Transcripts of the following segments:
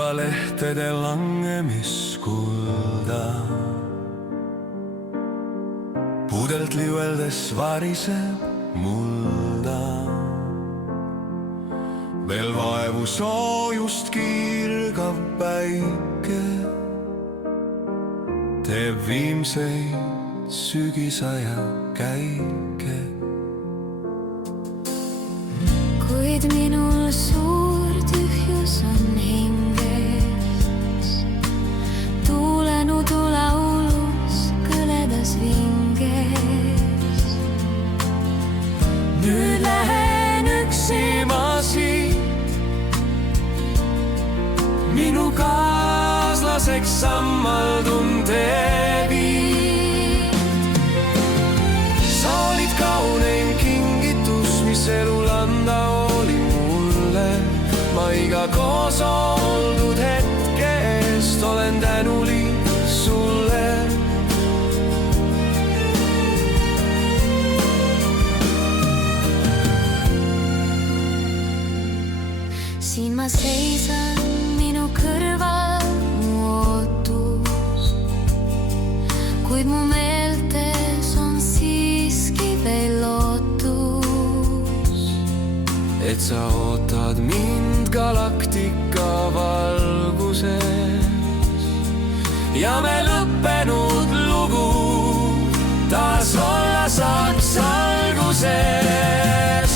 juba lehtede langemiskulda. Puudelt liueldes variseb mulda. Veel vaevu soojust kiirgav päike teeb viimseid sügisaja käike. Kuid minul suur tühjus on hinges, tuulenudu laulus kõledas vinges. Nüüd lähen üksi ma siit, minu kaaslaseks sammaldun tee viid. Sa olid kauneim kingitus, mis elul anda oli mulle. Ma iga koos oldud hetke eest olen tänulik sulle. Siin ma seisan, minu kõrval mu ootus, kuid mu meeltes on siiski veel lootus, et sa ootad mind galaktika valguses ja me lõppenud lugu taas olla saaks alguses.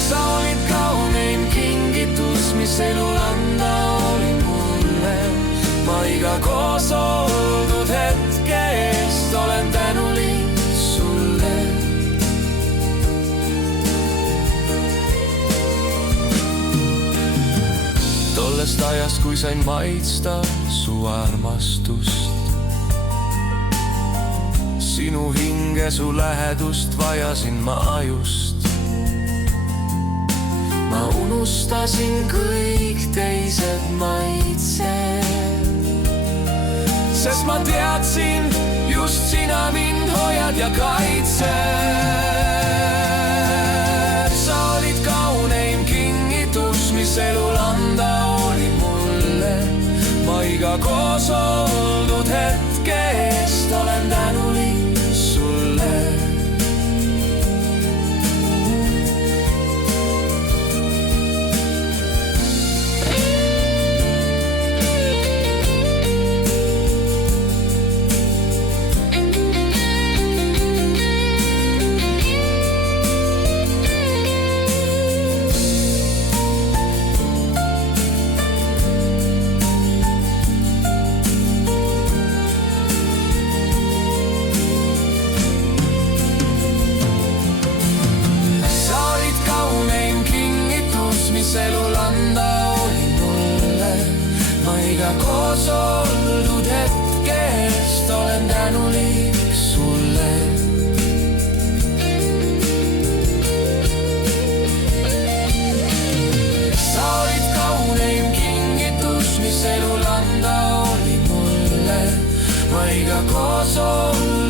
Sa olid kauneim kingitus, mis elul anda oli mulle. Ma iga koos oldud hetke eest olen tänulik sulle. Tollest ajast, kui sain maitsta su armastust, sinu hinge, su lähedust vajasin ma ajust. Ma unustasin kõik teised maitsed, sest ma teadsin, just sina mind hoiad ja kaitsed. Sa olid kauneim kingitus, mis elul anda oli mulle. Ma iga koos oldud hetke eest olen tänulik sulle. Elul anda oli mulle. Ma iga koos oldud hetke eest olen tänulik sulle. Sa olid kauneim kingitus, mis elul anda oli mulle. Ma iga koos oldud